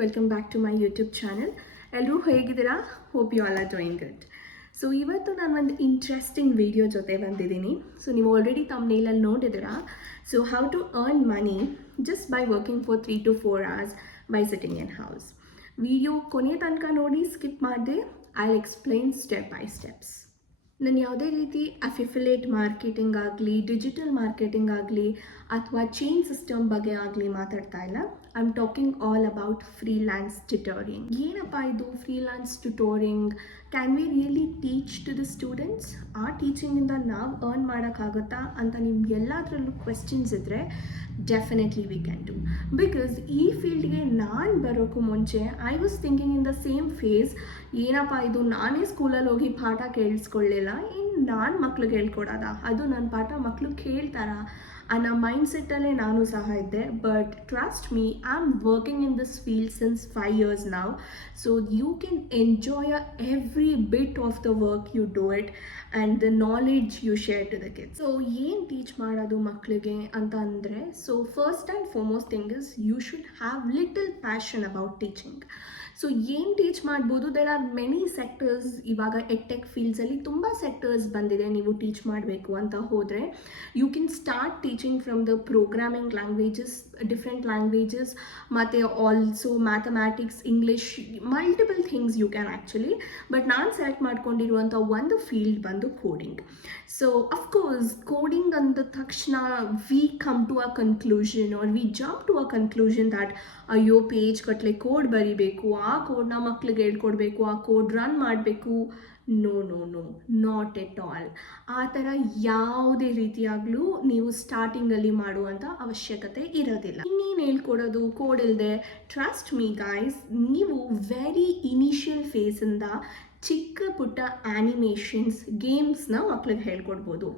Welcome back to my YouTube channel. ಎಲ್ಲರೂ ಹೇಗಿದ್ದೀರಾ? Hope you all are doing good. So ಇವತ್ತು ನಾನು ಒಂದು ಇಂಟ್ರೆಸ್ಟಿಂಗ್ ವಿಡಿಯೋ ಜೊತೆ ಬಂದಿದ್ದೀನಿ. ಸೊ ನೀವು ಆಲ್ರೆಡಿ ತಮ್ಮನೇಲಲ್ಲಿ ನೋಡಿದ್ದೀರಾ. So how to earn money just by working for 3 to 4 hours by sitting in house. Video ಕೊನೆ ತನಕ ನೋಡಿ, ಸ್ಕಿಪ್ ಮಾಡಿದೆ. I explain step by steps. ನಾನು ಯಾವುದೇ ರೀತಿ ಅಫಿಫಿಲೇಟ್ ಮಾರ್ಕೆಟಿಂಗ್ ಆಗಲಿ, ಡಿಜಿಟಲ್ ಮಾರ್ಕೆಟಿಂಗ್ ಆಗಲಿ, ಅಥವಾ ಚೈನ್ ಸಿಸ್ಟಮ್ ಬಗ್ಗೆ ಆಗಲಿ ಮಾತಾಡ್ತಾ ಇಲ್ಲ. I am talking all about freelance tutoring. ಏನಪ್ಪ ಇದು freelance tutoring? Can we really teach to the students? ಆ ಟೀಚಿಂಗಿಂದ ನಾವು ಅರ್ನ್ ಮಾಡೋಕ್ಕಾಗುತ್ತಾ ಅಂತ ನಿಮ್ಗೆ ಎಲ್ಲದರಲ್ಲೂ ಕ್ವೆಶ್ಚನ್ಸ್ ಇದ್ದರೆ definitely we can do. Because ಈ ಫೀಲ್ಡ್ಗೆ ನಾನು ಬರೋಕ್ಕೂ ಮುಂಚೆ I was thinking in the same phase. ಏನಪ್ಪ ಇದು, ನಾನೇ ಸ್ಕೂಲಲ್ಲಿ ಹೋಗಿ ಪಾಠ ಕೇಳಿಸ್ಕೊಳ್ಳಿಲ್ಲ, ಇನ್ನು ನಾನು ಮಕ್ಳಿಗೆ ಹೇಳ್ಕೊಡೋದ, ಅದು ನನ್ನ ಪಾಠ ಮಕ್ಕಳು ಕೇಳ್ತಾರಾ ಅನ್ನೋ ಮೈಂಡ್ಸೆಟ್ಟಲ್ಲೇ ನಾನು ಸಹ ಇದ್ದೆ. But trust me, I am working in this field since 5 years now. So you can enjoy every bit of the work you do it and the knowledge you share to the kids. So ಏನು teach ಮಾಡೋದು ಮಕ್ಕಳಿಗೆ ಅಂತ ಅಂದರೆ, so first and foremost thing is you should have little passion about teaching. So ಏನು teach ಮಾಡ್ಬೋದು? There are many sectors. ಇವಾಗ edtech ಫೀಲ್ಡ್ಸಲ್ಲಿ ತುಂಬ sectors ಬಂದಿದೆ. ನೀವು ಟೀಚ್ ಮಾಡಬೇಕು ಅಂತ ಹೋದರೆ you can start teaching from the programming languages, different languages, ಮತ್ತು also mathematics, English, multiple things you can actually. But ನಾನು ಸೆಲೆಕ್ಟ್ ಮಾಡ್ಕೊಂಡಿರುವಂಥ ಒಂದು ಫೀಲ್ಡ್ ಬಂದು ಕೋಡಿಂಗ್. ಸೊ ಅಫ್ಕೋರ್ಸ್ ಕೋಡಿಂಗ್ ಅಂದ ತಕ್ಷಣ we come to a conclusion or we jump to a conclusion that ಅಯ್ಯೋ page ಕಟ್ಲೆ code ಬರೀಬೇಕು, ಆ ಕೋಡ್ನ ಮಕ್ಳಿಗೆ ಹೇಳ್ಕೊಡ್ಬೇಕು, ಆ ಕೋಡ್ ರನ್ ಮಾಡಬೇಕು. No no no, not at all. ಆ ಥರ ಯಾವುದೇ ರೀತಿಯಾಗಲೂ ನೀವು ಸ್ಟಾರ್ಟಿಂಗಲ್ಲಿ ಮಾಡುವಂಥ ಅವಶ್ಯಕತೆ ಇರೋದಿಲ್ಲ. ಇನ್ನೇನು ಹೇಳ್ಕೊಡೋದು ಕೋಡ್ ಇಲ್ಲದೆ? ಟ್ರಸ್ಟ್ ಮೀ ಗೈಸ್, ನೀವು ವೆರಿ ಇನಿಷಿಯಲ್ ಫೇಸಿಂದ ಚಿಕ್ಕ ಪುಟ್ಟ ಆ್ಯನಿಮೇಷನ್ಸ್, ಗೇಮ್ಸ್ನ ಮಕ್ಳಿಗೆ ಹೇಳ್ಕೊಡ್ಬೋದು.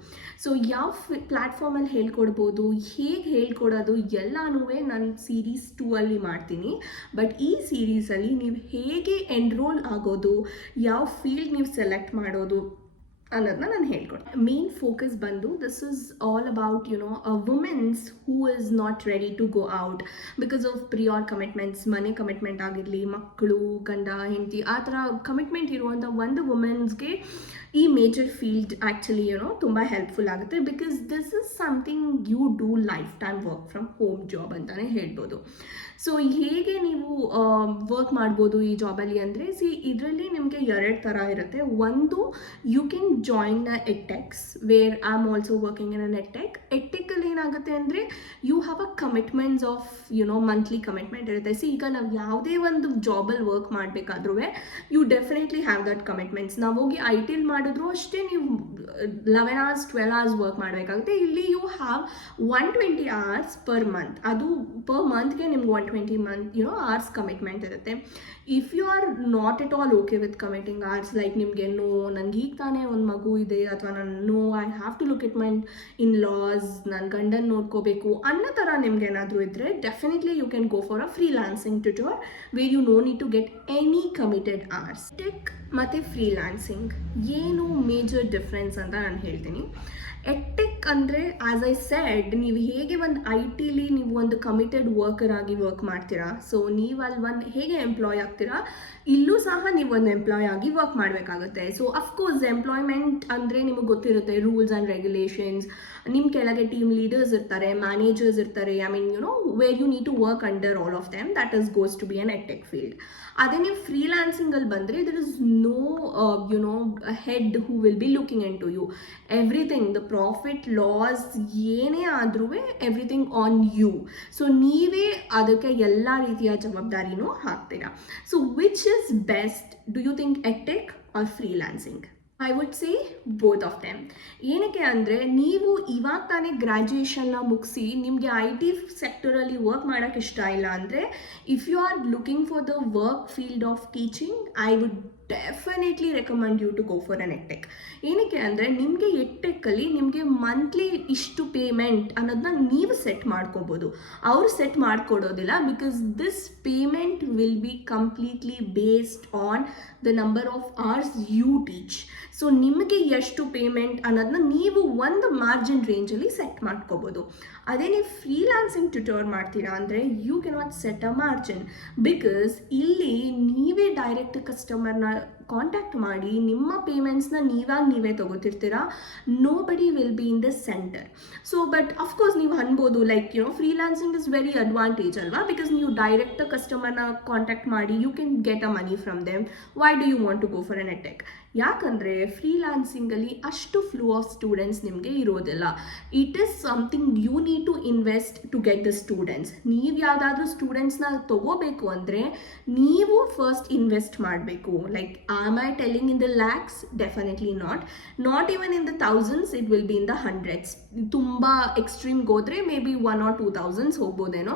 ಸೊ ಯಾವ ಪ್ಲ್ಯಾಟ್ಫಾರ್ಮಲ್ಲಿ ಹೇಳ್ಕೊಡ್ಬೋದು, ಹೇಗೆ ಹೇಳ್ಕೊಡೋದು ಎಲ್ಲನೂ ನಾನು ಸೀರೀಸ್ 2 ಅಲ್ಲಿ ಮಾಡ್ತೀನಿ. ಬಟ್ ಈ ಸೀರೀಸಲ್ಲಿ ನೀವು ಹೇಗೆ ಎನ್ರೋಲ್ ಆಗೋದು, ಯಾವ ಫೀಲ್ಡ್ ನೀವು ಸೆಲೆಕ್ಟ್ ಮಾಡೋದು ಅನ್ನೋದನ್ನ ನಾನು ಹೇಳ್ಕೊಡ್ತೀನಿ. ಮೇನ್ ಫೋಕಸ್ ಬಂದು this is all about womens who is not ready to go out because of prior commitments. ಮನೆ ಕಮಿಟ್ಮೆಂಟ್ ಆಗಿರಲಿ, ಮಕ್ಕಳು, ಗಂಡ ಹೆಂಡತಿ, ಆ ಥರ ಕಮಿಟ್ಮೆಂಟ್ ಇರುವಂಥ ಒಂದು ವುಮೆನ್ಸ್ಗೆ ಈ ಮೇಜರ್ ಫೀಲ್ಡ್ ಆ್ಯಕ್ಚುಲಿ ತುಂಬ ಹೆಲ್ಪ್ಫುಲ್ ಆಗುತ್ತೆ. Because this is something you do lifetime work from home job ಅಂತಲೇ ಹೇಳ್ಬೋದು. ಸೊ ಹೇಗೆ ನೀವು ವರ್ಕ್ ಮಾಡ್ಬೋದು ಈ ಜಾಬಲ್ಲಿ ಅಂದರೆ, ಇದರಲ್ಲಿ ನಿಮಗೆ 2 ಥರ ಇರುತ್ತೆ. ಒಂದು, you can join the edtechs where I am also working in an edtech. ಎಟ್ಟೆಕ್ಕಲ್ಲಿ ಏನಾಗುತ್ತೆ ಅಂದರೆ you have a commitments of monthly commitment ಇರುತ್ತೆ. ಈಗ ನಾವು ಯಾವುದೇ ಒಂದು ಜಾಬಲ್ಲಿ ವರ್ಕ್ ಮಾಡಬೇಕಾದ್ರೂ you definitely have that commitments. ನಾವು ಹೋಗಿ ಐ ಟಿಲ್ ಮಾಡಿದ್ರು ಅಷ್ಟೇ ನೀವು 11 hours 12 hours ವರ್ಕ್ ಮಾಡಬೇಕಾಗುತ್ತೆ. ಇಲ್ಲಿ you have 120 hours per month. ಅದು ಪರ್ ಮಂತ್ಗೆ ನಿಮ್ಗೆ 120 hours ಕಮಿಟ್ಮೆಂಟ್ ಇರುತ್ತೆ. If you are not at all okay with committing hours, like ನಿಮಗೆ ನೋ, ನನಗೆ ಈಗ ತಾನೇ ಒಂದು ಮಗು ಇದೆ, ಅಥವಾ ನಾನು no I have to look it my in laws, ನನ್ನ ಗಂಡನ ನೋಡ್ಕೋಬೇಕು ಅನ್ನೋ ಥರ ನಿಮ್ಗೆ ಏನಾದರೂ ಇದ್ದರೆ definitely you can go for a freelancing tutor where you no need to get any committed hours. Tech ಮತ್ತು ಫ್ರೀಲಾನ್ಸಿಂಗ್ ಏನು ಮೇಜರ್ ಡಿಫ್ರೆನ್ಸ್ ಅಂತ ನಾನು ಹೇಳ್ತೀನಿ. ಎಟ್ಟೆಕ್ ಅಂದರೆ ಆ್ಯಸ್ ಐ ಸೆಡ್, ನೀವು ಹೇಗೆ ಒಂದು ಐ ಟಿಲಿ ನೀವು ಒಂದು ಕಮಿಟೆಡ್ ವರ್ಕರ್ ಆಗಿ ವರ್ಕ್ ಮಾಡ್ತೀರಾ, ಸೊ ನೀವು ಅಲ್ಲಿ ಒಂದು ಹೇಗೆ ಎಂಪ್ಲಾಯ್ ಆಗ್ತೀರಾ, ಇಲ್ಲೂ ಸಹ ನೀವು ಒಂದು ಎಂಪ್ಲಾಯ್ ಆಗಿ ವರ್ಕ್ ಮಾಡಬೇಕಾಗುತ್ತೆ. ಸೊ ಅಫ್ಕೋರ್ಸ್ ಎಂಪ್ಲಾಯ್ಮೆಂಟ್ ಅಂದರೆ ನಿಮಗೆ ಗೊತ್ತಿರುತ್ತೆ, ರೂಲ್ಸ್ ಆ್ಯಂಡ್ ರೆಗ್ಯುಲೇಷನ್ಸ್. ನಿಮ್ಮ ಕೆಳಗೆ ಟೀಮ್ ಲೀಡರ್ಸ್ ಇರ್ತಾರೆ, ಮ್ಯಾನೇಜರ್ಸ್ ಇರ್ತಾರೆ. I mean where you need to work under all of them. That is goes to be an edtech field. ಅದೇ ನೀವು ಫ್ರೀಲಾನ್ಸಿಂಗಲ್ಲಿ ಬಂದರೆ there is no head who will be looking into you. Everything, the profit loss ಏನೇ ಆದ್ರೂ everything on you. So ನೀವೇ ಅದಕ್ಕೆ ಎಲ್ಲ ರೀತಿಯ ಜವಾಬ್ದಾರಿನೂ ಹಾಕ್ತೀರಾ. So which is best? Do you think edtech or freelancing? I would say both of them. ಏನಕ್ಕೆ ಅಂದರೆ, ನೀವು ಇವಾಗ ತಾನೇ ಗ್ರ್ಯಾಜುಯೇಷನ್ನ ಮುಗಿಸಿ ನಿಮಗೆ ಐ ಟಿ ಸೆಕ್ಟರಲ್ಲಿ ವರ್ಕ್ ಮಾಡೋಕ್ಕೆ ಇಷ್ಟ ಇಲ್ಲ ಅಂದರೆ, if you are looking for the work field of teaching, I would definitely recommend you to go for an edtech. ಏನಕ್ಕೆ ಅಂದರೆ, ನಿಮಗೆ ಎಟ್ಟೆಕ್ಕಲ್ಲಿ ನಿಮಗೆ ಮಂತ್ಲಿ ಇಷ್ಟು ಪೇಮೆಂಟ್ ಅನ್ನೋದನ್ನ ನೀವು ಸೆಟ್ ಮಾಡ್ಕೋಬೋದು. ಅವರು ಸೆಟ್ ಮಾಡಿಕೊಡೋದಿಲ್ಲ, because this payment will be completely based on the number of hours you teach. So ನಿಮಗೆ ಎಷ್ಟು ಪೇಮೆಂಟ್ ಅನ್ನೋದನ್ನ ನೀವು ಒಂದು ಮಾರ್ಜಿನ್ ರೇಂಜಲ್ಲಿ ಸೆಟ್ ಮಾಡ್ಕೋಬೋದು. ಅದೇ ನೀವು ಫ್ರೀಲಾನ್ಸಿಂಗ್ ಟ್ಯೂಟರ್ ಮಾಡ್ತೀರಾ ಅಂದರೆ you cannot set a margin, because ಇಲ್ಲಿ ನೀವೇ ಡೈರೆಕ್ಟ್ ಕಸ್ಟಮರ್ನ ಕಾಂಟ್ಯಾಕ್ಟ್ ಮಾಡಿ ನಿಮ್ಮ ಪೇಮೆಂಟ್ಸ್ನ ನೀವೇ ತೊಗೋತಿರ್ತೀರಾ. Nobody will be in the center. So but of course ನೀವು ಅನ್ಬೋದು like freelancing is very advantage ಅಲ್ವಾ, ಬಿಕಾಸ್ ನೀವು ಡೈರೆಕ್ಟ್ ಕಸ್ಟಮರ್ನ ಕಾಂಟ್ಯಾಕ್ಟ್ ಮಾಡಿ you can get a money from them. Why do you want to go for an edtech? ಯಾಕಂದರೆ ಫ್ರೀಲಾನ್ಸಿಂಗಲ್ಲಿ ಅಷ್ಟು flow of students ನಿಮಗೆ ಇರೋದಿಲ್ಲ. It is something you need to invest to get the students. ನೀವು ಯಾವುದಾದ್ರೂ ಸ್ಟೂಡೆಂಟ್ಸ್ನ ತೊಗೋಬೇಕು ಅಂದರೆ ನೀವು ಫಸ್ಟ್ ಇನ್ವೆಸ್ಟ್ ಮಾಡಬೇಕು. Like am I telling in the lakhs? Definitely not even in the thousands. It will be in the hundreds. ತುಂಬ ಎಕ್ಸ್ಟ್ರೀಮ್ಗೆ ಹೋದರೆ ಮೇ ಬಿ 1 or 2 thousands ಹೋಗ್ಬೋದೇನೋ.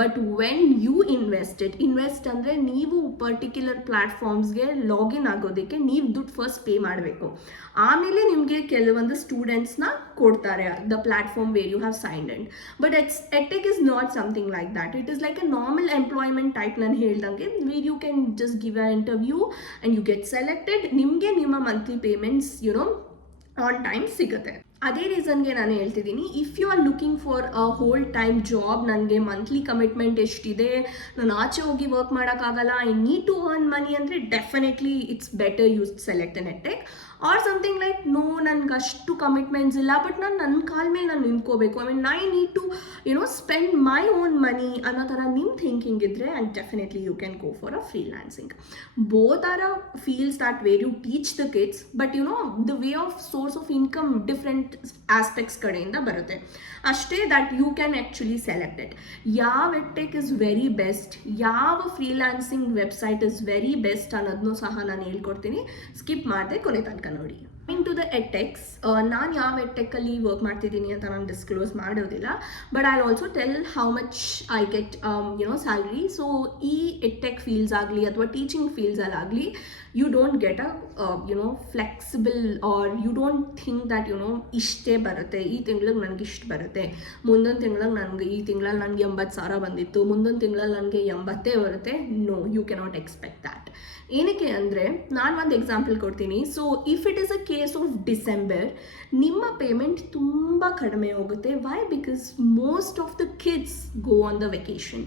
ಬಟ್ ವೆನ್ ಯು ಇನ್ವೆಸ್ಟ್ ಅಂದರೆ ನೀವು ಪರ್ಟಿಕ್ಯುಲರ್ ಪ್ಲ್ಯಾಟ್ಫಾರ್ಮ್ಸ್ಗೆ ಲಾಗಿನ್ ಆಗೋದಕ್ಕೆ ನೀವು ದುಡ್ಡು ಫಸ್ಟ್ ಪೇ ಮಾಡಬೇಕು. ಆಮೇಲೆ ನಿಮಗೆ ಕೆಲವೊಂದು ಸ್ಟೂಡೆಂಟ್ಸ್ನ ಕೊಡ್ತಾರೆ the platform where you have signed in. But edtech is not something like that. It is like a normal employment type. ನಾನು ಹೇಳ್ದಂಗೆ where you can just give a interview and you get selected. ನಿಮಗೆ ನಿಮ್ಮ monthly payments on time ಸಿಗುತ್ತೆ. ಅದೇ ರೀಸನ್ಗೆ ನಾನು ಹೇಳ್ತಿದ್ದೀನಿ, if you are looking for a whole time job, ನನಗೆ ಮಂತ್ಲಿ ಕಮಿಟ್ಮೆಂಟ್ ಎಷ್ಟಿದೆ, ನಾನು ಆಚೆ ಹೋಗಿ ವರ್ಕ್ ಮಾಡೋಕ್ಕಾಗಲ್ಲ, I need to earn money ಅಂದರೆ definitely it's better you select an edtech. Or something like no, ನನಗೆ ಅಷ್ಟು ಕಮಿಟ್ಮೆಂಟ್ಸ್ ಇಲ್ಲ, ಬಟ್ ನಾನು ನನ್ನ ಕಾಲ ಮೇಲೆ ನಾನು ನಿಂತ್ಕೋಬೇಕು, I need to spend my own money ಅನ್ನೋ ಥರ ನಿಮ್ಮ ಥಿಂಕಿಂಗ್ ಇದ್ದರೆ, and definitely you can go for a freelancing. Both are a fields that where you teach the kids, but the way of source of income different aspects ಕಡೆಯಿಂದ ಬರುತ್ತೆ ಅಷ್ಟೇ. That you can actually select it. ಯಾವ edtech is very best, ಯಾವ freelancing website is very best ಅನ್ನೋದನ್ನು ಸಹ ನಾನು ಹೇಳ್ಕೊಡ್ತೀನಿ. Skip ಮಾಡಿದೆ ಕೊನೆ ತನಕ ನೋಡಿ. ಇನ್ ಟು ದ ಎಟೆಕ್ಸ್, ನಾನು ಯಾವ ಎಟೆಕ್ಕಲ್ಲಿ ವರ್ಕ್ ಮಾಡ್ತಿದ್ದೀನಿ ಅಂತ ನಾನು ಡಿಸ್ಕ್ಲೋಸ್ ಮಾಡೋದಿಲ್ಲ, but I also tell how much I get salary. So ಈ ಎಟೆಕ್ ಫೀಲ್ಡ್ಸ್ ಆಗಲಿ ಅಥವಾ ಟೀಚಿಂಗ್ ಫೀಲ್ಡ್ಸಲ್ಲಾಗಲಿ, you don't get a flexible or you don't think that ಇಷ್ಟೇ ಬರುತ್ತೆ, ಈ ತಿಂಗಳಿಗೆ ನನಗೆ ಇಷ್ಟು ಬರುತ್ತೆ, ಮುಂದೊಂದು ತಿಂಗಳಿಗೆ ಈ ತಿಂಗಳಲ್ಲಿ ನನಗೆ 80,000 ಬಂದಿತ್ತು, ಮುಂದೊಂದು ತಿಂಗಳಲ್ಲಿ ನನಗೆ 80 ಬರುತ್ತೆ. No, you cannot expect that. ಏನಕ್ಕೆ ಅಂದರೆ ನಾನು ಒಂದು ಎಕ್ಸಾಂಪಲ್ ಕೊಡ್ತೀನಿ. So if it is a case of December, ನಿಮ್ಮ ಪೇಮೆಂಟ್ ತುಂಬ ಕಡಿಮೆ ಹೋಗುತ್ತೆ. Why? Because most of the kids go on the vacation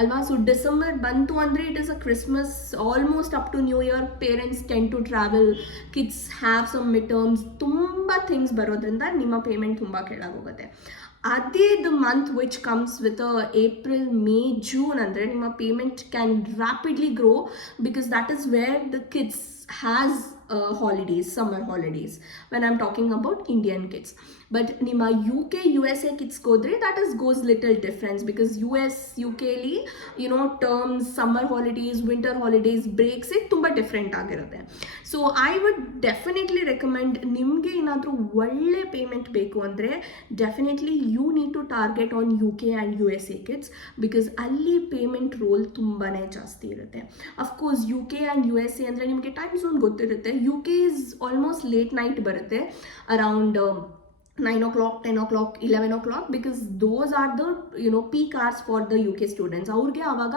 ಅಲ್ವಾ. ಸೊ ಡಿಸೆಂಬರ್ ಬಂತು ಅಂದರೆ it is a Christmas, almost up to new year parents tend to travel, kids have some mid terms, ತುಂಬ things ಬರೋದ್ರಿಂದ ನಿಮ್ಮ payment ತುಂಬ ಕೆಳಗೋಗುತ್ತೆ. ಅದೇ the month which comes with April, May, June ಅಂದರೆ ನಿಮ್ಮ payment can rapidly grow, because that is where the kids has holidays, summer holidays, when I'm talking about Indian kids. But ನಿಮ್ಮ UK USA kids ಹೋದ್ರೆ that is goes little difference, because US UK ಲಿ terms, summer holidays, winter holidays, breaks ತುಂಬ different ಆಗಿರುತ್ತೆ. So I would definitely recommend, ನಿಮಗೆ ಏನಾದರೂ ಒಳ್ಳೆ payment ಬೇಕು ಅಂದರೆ definitely you need to target on UK and USA kids, because ಅಲ್ಲಿ payment roll ತುಂಬಾ ಜಾಸ್ತಿ ಇರುತ್ತೆ. ಅಫ್ಕೋರ್ಸ್ UK ಆ್ಯಂಡ್ USA ಅಂದರೆ ನಿಮಗೆ ಟೈಮ್ ಝೋನ್ ಗೊತ್ತಿರುತ್ತೆ. UK is almost late night ಬರುತ್ತೆ, around 9 o'clock, 10 o'clock, 11 o'clock, because those are the peak hours for the UK students. ಅವ್ರಿಗೆ ಆವಾಗ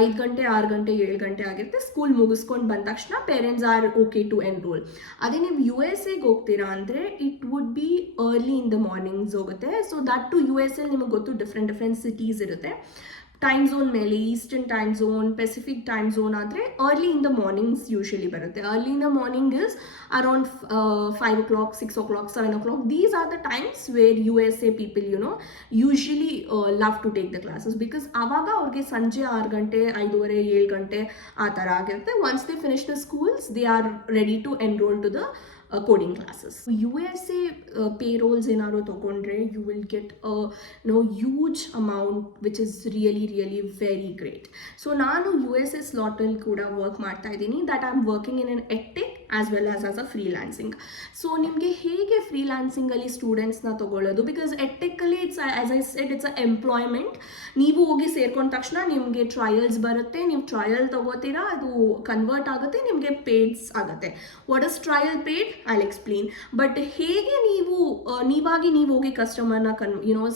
5 ಗಂಟೆ 6 ಗಂಟೆ 7 ಗಂಟೆ ಆಗಿರುತ್ತೆ. ಸ್ಕೂಲ್ ಮುಗಿಸ್ಕೊಂಡು ಬಂದ ತಕ್ಷಣ parents are okay to enroll. ಅದೇ ನೀವು USA ಹೋಗ್ತೀರಾ ಅಂದರೆ it would be early in the mornings ಹೋಗುತ್ತೆ. ಸೊ ದಟ್ ಟು US ನಿಮಗೆ ಗೊತ್ತು ಡಿಫ್ರೆಂಟ್ ಸಿಟೀಸ್ ಇರುತ್ತೆ. ಟೈಮ್ ಝೋನ್ ಮೇಲೆ eastern time zone, Pacific time zone ಆದರೆ early in the mornings usually ಬರುತ್ತೆ. Early in the morning is around 5 o'clock, 6 o'clock, 7 o'clock. These are the times where USA people usually love to take the classes, because ಆವಾಗ ಅವ್ರಿಗೆ ಸಂಜೆ 6 ಗಂಟೆ 5:30 7 ಗಂಟೆ ಆ ಥರ ಆಗಿರುತ್ತೆ. Once they finish the schools, they are ready to enrol to the coding classes. USA payrolls ಏನಾದ್ರು ತಗೊಂಡ್ರೆ you will get a huge amount which is really really very great. So ನಾನು USA slot ಅಲ್ಲಿ ಕೂಡ work ಮಾಡ್ತಾ ಇದ್ದೀನಿ. that I'm working in an edtech as well as a freelancing. So ನಿಮಗೆ ಹೇಗೆ ಫ್ರೀಲಾನ್ಸಿಂಗಲ್ಲಿ ಸ್ಟೂಡೆಂಟ್ಸ್ನ ತೊಗೊಳ್ಳೋದು, ಬಿಕಾಸ್ ಎಟ್ಟೆಕ್ಕಲ್ಲಿ it's as I said it's a employment. ನೀವು ಹೋಗಿ ಸೇರ್ಕೊಂಡ ತಕ್ಷಣ ನಿಮಗೆ ಟ್ರಯಲ್ಸ್ ಬರುತ್ತೆ, ನೀವು ಟ್ರಯಲ್ ತೊಗೋತೀರಾ, ಅದು ಕನ್ವರ್ಟ್ ಆಗುತ್ತೆ, ನಿಮಗೆ ಪೇಡ್ಸ್ ಆಗುತ್ತೆ. What is trial paid I will explain. But ಹೇಗೆ ನೀವು ನೀವಾಗಿ ನೀವು ಹೋಗಿ ಕಸ್ಟಮರ್ನ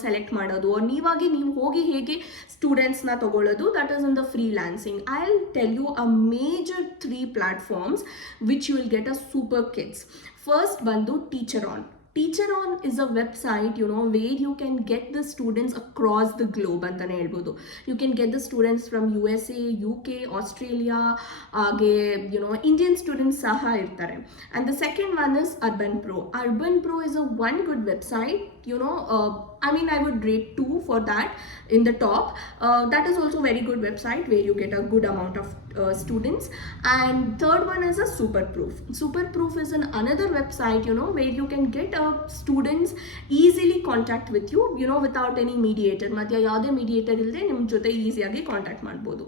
ಸೆಲೆಕ್ಟ್ ಮಾಡೋದು, ನೀವಾಗಿ ನೀವು ಹೋಗಿ ಹೇಗೆ ಸ್ಟೂಡೆಂಟ್ಸ್ನ ತೊಗೊಳ್ಳೋದು, that is in the freelancing. I will tell you a major 3 platforms which you will get a super kids. First bandu Teacheron. Teacheron is a website, where you can get the students across the globe antane helbodu. You can get the students from USA, UK, Australia, Indian students saha irtare. And the second one is Urban Pro. Urban Pro is a one good website, I would rate 2 for that in the top. That is also very good website where you get a good amount of students. And third one is a Superproof. Superproof is another website, where you can get students easily contact with you, without any mediator. Madhya yade mediator illde nim jote easy agi contact madbodu.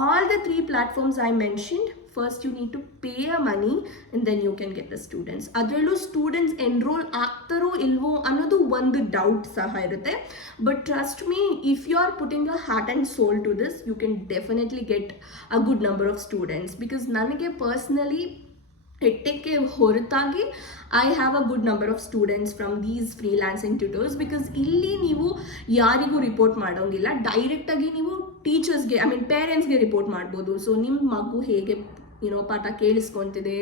All the 3 platforms I mentioned, first you need to pay a money and then you can get the students. Adrallu students enroll ಆಗ್ತಾರೋ ಇಲ್ವೋ ಅನ್ನೋದು ಒಂದು doubt ಸಹ ಇರುತ್ತೆ. But trust me, if you are putting a heart and soul to this, you can definitely get a good number of students. Because ನನಗೆ personally ಎಟ್ಟಕ್ಕೆ ಹೊರತಾಗಿ I have a good number of students from these freelancing tutors. Because ಇಲ್ಲಿ ನೀವು ಯಾರಿಗೂ report ಮಾಡೋಂಗಿಲ್ಲ, ಡೈರೆಕ್ಟಾಗಿ ನೀವು ಟೀಚರ್ಸ್ಗೆ ಪೇರೆಂಟ್ಸ್ಗೆ report ಮಾಡ್ಬೋದು. ಸೊ ನಿಮ್ಮ ಮಗು ಹೇಗೆ ಪಾಠ ಕೇಳಿಸ್ಕೊತಿದೆ,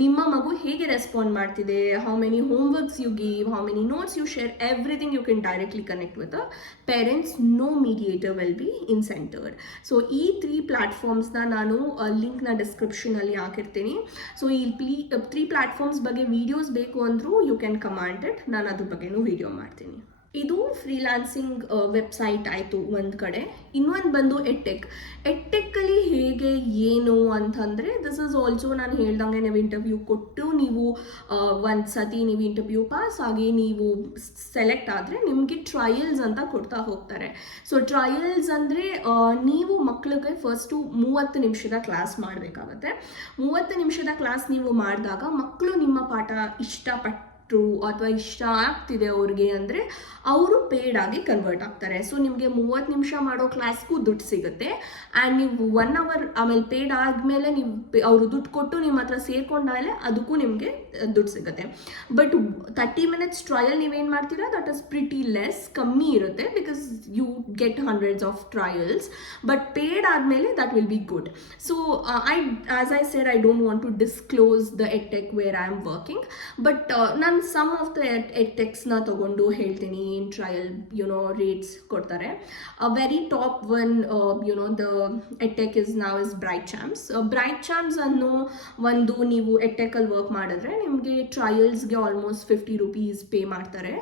ನಿಮ್ಮ ಮಗು ಹೇಗೆ ರೆಸ್ಪಾಂಡ್ ಮಾಡ್ತಿದೆ, how many homeworks you give, how many notes you share, everything you can directly connect with a parents. No mediator will be in centered. So ಈ 3 ಪ್ಲಾಟ್ಫಾರ್ಮ್ಸ್ನ ನಾನು ಲಿಂಕ್ನ ಡಿಸ್ಕ್ರಿಪ್ಷನಲ್ಲಿ ಹಾಕಿರ್ತೀನಿ. ಸೊ ಈ 3 ಪ್ಲಾಟ್ಫಾರ್ಮ್ಸ್ ಬಗ್ಗೆ ವೀಡಿಯೋಸ್ ಬೇಕು ಅಂದರೂ ಯು ಕ್ಯಾನ್ ಕಮಾಂಡ್ ಇಟ್, ನಾನು ಅದ್ರ ಬಗ್ಗೆನೂ ವಿಡಿಯೋ ಮಾಡ್ತೀನಿ. ಇದು ಫ್ರೀಲಾನ್ಸಿಂಗ್ ವೆಬ್ಸೈಟ್ ಆಯಿತು ಒಂದು ಕಡೆ. ಇನ್ನೊಂದು ಬಂದು ಎಟ್ಟೆಕ್ಕಲ್ಲಿ ಹೇಗೆ ಏನು ಅಂತಂದರೆ, ದಿಸ್ ಇಸ್ ಆಲ್ಸೋ ನಾನು ಹೇಳ್ದಂಗೆ ನೀವು ಇಂಟರ್ವ್ಯೂ ಕೊಟ್ಟು ನೀವು ಒಂದು ಸತಿ ನೀವು ಇಂಟರ್ವ್ಯೂ ಪಾಸ್ ಆಗಿ ನೀವು ಸೆಲೆಕ್ಟ್ ಆದರೆ ನಿಮಗೆ ಟ್ರಯಲ್ಸ್ ಅಂತ ಕೊಡ್ತಾ ಹೋಗ್ತಾರೆ. ಸೊ ಟ್ರಯಲ್ಸ್ ಅಂದರೆ ನೀವು ಮಕ್ಕಳಿಗೆ ಫಸ್ಟು 30 ನಿಮಿಷದ ಕ್ಲಾಸ್ ಮಾಡಬೇಕಾಗತ್ತೆ. 30 ನಿಮಿಷದ ಕ್ಲಾಸ್ ನೀವು ಮಾಡಿದಾಗ ಮಕ್ಕಳು ನಿಮ್ಮ ಪಾಠ ಇಷ್ಟಪಟ್ಟು ಅಥವಾ ಇಷ್ಟ ಆಗ್ತಿದೆ ಅವ್ರಿಗೆ ಅಂದರೆ ಅವರು ಪೇಡ್ ಆಗಿ ಕನ್ವರ್ಟ್ ಆಗ್ತಾರೆ. ಸೊ ನಿಮಗೆ 30 ನಿಮಿಷ ಮಾಡೋ ಕ್ಲಾಸ್ಗೂ ದುಡ್ಡು ಸಿಗುತ್ತೆ. ಆ್ಯಂಡ್ ನೀವು 1 ಅವರ್ ಆಮೇಲೆ ಪೇಡ್ ಆದಮೇಲೆ ನೀವು ಅವರು ದುಡ್ಡು ಕೊಟ್ಟು ನಿಮ್ಮ ಹತ್ರ ಸೇರ್ಕೊಂಡಾಗಲೇ ಅದಕ್ಕೂ ನಿಮಗೆ ದುಡ್ಡು ಸಿಗುತ್ತೆ. ಬಟ್ 30 ಮಿನಿಟ್ಸ್ ಟ್ರಯಲ್ ನೀವೇನು ಮಾಡ್ತೀರಾ, ದಟ್ ಇಸ್ ಪ್ರಿಟಿ ಲೆಸ್, ಕಮ್ಮಿ ಇರುತ್ತೆ, because you get hundreds of trials. But paid ಆದಮೇಲೆ that will be good. So as I said, I don't want to disclose the edtech where I am working. But ನಾನು some of the ಎಡ್ಟೆಕ್ಸ್ನ ತೊಗೊಂಡು ಹೇಳ್ತೀನಿ. ಏನು trial rates ಕೊಡ್ತಾರೆ. Very top one the edtech is now is Bright Champs. Bright Champs ಅನ್ನೋ ಒಂದು ನೀವು ಎಡ್ಟೆಕಲ್ಲಿ work ಮಾಡಿದ್ರೆ ನಿಮಗೆ ಟ್ರಯಲ್ಸ್ಗೆ ಆಲ್ಮೋಸ್ಟ್ 50 ರೂಪೀಸ್ ಪೇ ಮಾಡ್ತಾರೆ.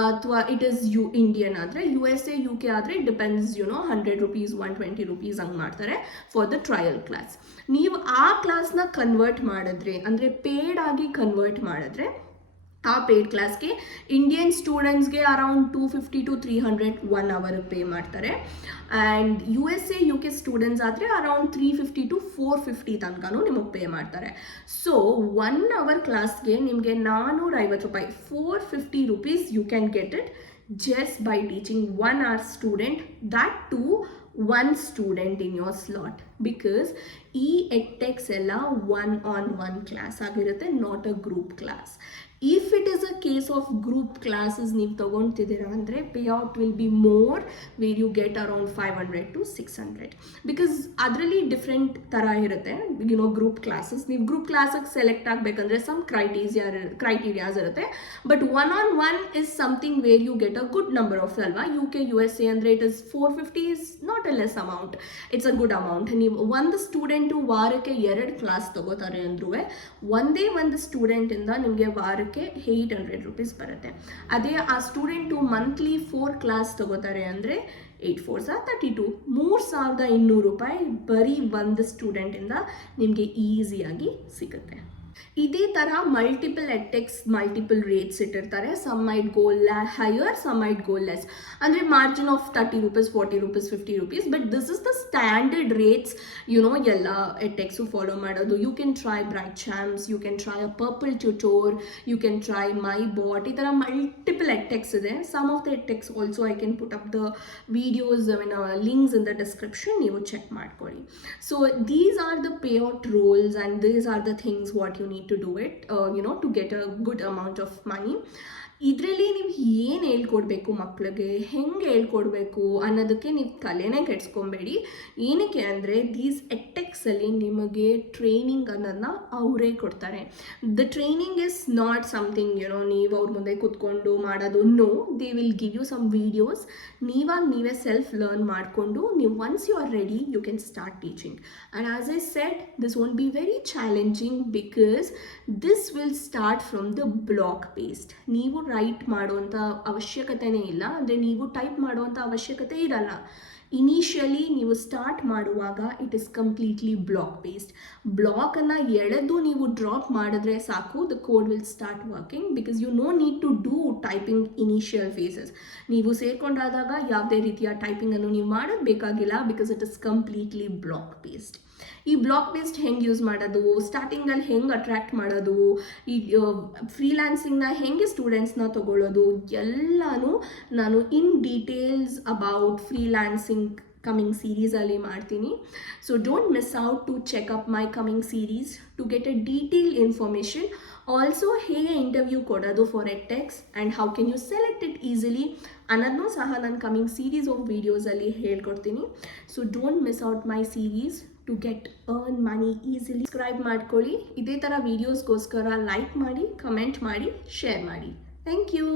ಅಥವಾ ಇಟ್ ಈಸ್ ಇಂಡಿಯನ್ ಆದರೆ, USA UK ಆದರೆ ಡಿಪೆಂಡ್ಸ್ 100 ರೂಪೀಸ್ 120 ರೂಪೀಸ್ ಹಂಗೆ ಮಾಡ್ತಾರೆ ಫಾರ್ ದ ಟ್ರಯಲ್ ಕ್ಲಾಸ್. ನೀವು ಆ ಕ್ಲಾಸ್ನ ಕನ್ವರ್ಟ್ ಮಾಡಿದ್ರೆ, ಅಂದರೆ ಪೇಡ್ ಆಗಿ ಕನ್ವರ್ಟ್ ಮಾಡಿದ್ರೆ, ಆ ಪೇಡ್ ಕ್ಲಾಸ್ಗೆ ಇಂಡಿಯನ್ ಸ್ಟೂಡೆಂಟ್ಸ್ಗೆ ಅರೌಂಡ್ 250 to 300 1 ಅವರ್ ಪೇ ಮಾಡ್ತಾರೆ. ಆ್ಯಂಡ್ USA UK ಸ್ಟೂಡೆಂಟ್ಸ್ ಆದರೆ ಅರೌಂಡ್ 350 to 450 ತನಕನೂ ನಿಮಗೆ ಪೇ ಮಾಡ್ತಾರೆ. ಸೊ 1 ಅವರ್ ಕ್ಲಾಸ್ಗೆ ನಿಮಗೆ 450 ರೂಪಾಯಿ, 450 rupees you can get it just by teaching 1 hour student, that too 1 student in your slot. Because ಈ ಎಡ್ಟೆಕ್ಸ್ ಎಲ್ಲ 1-on-1 ಕ್ಲಾಸ್ ಆಗಿರುತ್ತೆ, not a group class. If it is a case of group classes ನೀವು ತೊಗೊಳ್ತಿದ್ದೀರಾ ಅಂದರೆ payout will be more, where you get around 500 to 600. Because ಅದರಲ್ಲಿ different ಥರ ಇರುತ್ತೆ group classes. ನೀವು ಗ್ರೂಪ್ ಕ್ಲಾಸಿಗೆ ಸೆಲೆಕ್ಟ್ ಆಗಬೇಕಂದ್ರೆ ಸಮ್ ಕ್ರೈಟೀರಿಯಾಸ್ ಇರುತ್ತೆ. But 1-on-1 is something where you get a good number of, ಅಲ್ವಾ. UK USA ಅಂದರೆ it is 450 is not a less amount, it's a good amount. ನೀವು ಒಂದು ಸ್ಟೂಡೆಂಟು ವಾರಕ್ಕೆ 2 class ತೊಗೋತಾರೆ ಅಂದ್ರೂ ಒಂದೇ ಒಂದು ಸ್ಟೂಡೆಂಟಿಂದ ನಿಮಗೆ ವಾರಕ್ಕೆ 800 ರೂಪೀಸ್ ಬರುತ್ತೆ. ಅದೇ ಆ ಸ್ಟೂಡೆಂಟು ಮಂತ್ಲಿ 4 ಕ್ಲಾಸ್ ತೊಗೋತಾರೆ ಅಂದರೆ 8 4 32, 3200 ರೂಪಾಯಿ ಬರೀ ಒಂದು ಸ್ಟೂಡೆಂಟಿಂದ ನಿಮಗೆ ಈಸಿಯಾಗಿ ಸಿಗುತ್ತೆ. ಇದೇ ಥರ ಮಲ್ಟಿಪಲ್ ಎಟೆಕ್ಸ್ ಮಲ್ಟಿಪಲ್ ರೇಟ್ಸ್ ಇಟ್ಟಿರ್ತಾರೆ. Some might go higher, some might go less. ಅಂದರೆ margin of 30 rupees, 40 rupees, 50 rupees. But this is the standard rates ಎಲ್ಲ ಎಟೆಕ್ಸು ಫಾಲೋ ಮಾಡೋದು. You can try Bright Champs, you can try a Purple Tutor, you can try my bot. ಈ ಥರ multiple edtechs ಇದೆ. Some of the edtechs also I can put up the videos, links in the description, ನೀವು check ಮಾಡ್ಕೊಳ್ಳಿ. So these are the pay out rules and these are the things what you need to do it, to get a good amount of money. ಇದರಲ್ಲಿ ನೀವು ಏನು ಹೇಳ್ಕೊಡ್ಬೇಕು ಮಕ್ಕಳಿಗೆ, ಹೆಂಗೆ ಹೇಳ್ಕೊಡ್ಬೇಕು ಅನ್ನೋದಕ್ಕೆ ನೀವು ತಲೆನೇ ಕೆಡ್ಸ್ಕೊಬೇಡಿ. ಏನಕ್ಕೆ ಅಂದರೆ ದೀಸ್ ಎಟೆಕ್ಸಲ್ಲಿ ನಿಮಗೆ ಟ್ರೈನಿಂಗ್ ಅನ್ನೋದನ್ನ ಅವರೇ ಕೊಡ್ತಾರೆ. The training is not something ನೀವು ಅವ್ರ ಮುಂದೆ ಕೂತ್ಕೊಂಡು ಮಾಡೋದು. No, they will give you some videos. ನೀವೇ ಸೆಲ್ಫ್ ಲರ್ನ್ ಮಾಡಿಕೊಂಡು ನೀವು once you are ready you can start teaching. And as I said, this won't be very challenging because this will start from the block based. ನೀವು write ಮಾಡುವಂಥ ಅವಶ್ಯಕತೆನೇ ಇಲ್ಲ, ಅಂದರೆ ನೀವು type ಮಾಡುವಂಥ ಅವಶ್ಯಕತೆ ಇರಲ್ಲ. ಇನಿಷಿಯಲಿ ನೀವು ಸ್ಟಾರ್ಟ್ ಮಾಡುವಾಗ it is completely block based. ಬ್ಲಾಕನ್ನು ಎಳೆದು ನೀವು ಡ್ರಾಪ್ ಮಾಡಿದ್ರೆ ಸಾಕು, the code will start working because you no need to do typing initial phases. ನೀವು ಸೇರ್ಕೊಂಡಾದಾಗ ಯಾವುದೇ ರೀತಿಯ ಟೈಪಿಂಗನ್ನು ನೀವು ಮಾಡೋದು ಬೇಕಾಗಿಲ್ಲ because it is completely block based. ಈ ಬ್ಲಾಕ್ ಬೇಸ್ಡ್ ಹೆಂಗೆ ಯೂಸ್ ಮಾಡೋದು, ಸ್ಟಾರ್ಟಿಂಗಲ್ಲಿ ಹೆಂಗೆ ಅಟ್ರ್ಯಾಕ್ಟ್ ಮಾಡೋದು, ಈ ಫ್ರೀಲ್ಯಾನ್ಸಿಂಗ್ನ ಹೆಂಗೆ ಸ್ಟೂಡೆಂಟ್ಸ್ನ ತೊಗೊಳ್ಳೋದು, ಎಲ್ಲನೂ ನಾನು in details about freelancing coming ಸೀರೀಸಲ್ಲಿ ಮಾಡ್ತೀನಿ. So don't miss out to check up my coming series to get a detail information. Also ಹೇಗೆ ಇಂಟರ್ವ್ಯೂ ಕೊಡೋದು for edtechs and how can you select it easily ಅನ್ನೋದನ್ನೂ ಸಹ ನಾನು coming series of ವೀಡಿಯೋಸಲ್ಲಿ ಹೇಳ್ಕೊಡ್ತೀನಿ. So don't miss out my series to get earn money easily. Subscribe ಮಾಡ್ಕೊಳ್ಳಿ. ಇದೇ ಥರ ವೀಡಿಯೋಸ್ಗೋಸ್ಕರ ಲೈಕ್ ಮಾಡಿ, ಕಮೆಂಟ್ ಮಾಡಿ, ಶೇರ್ ಮಾಡಿ. Thank you.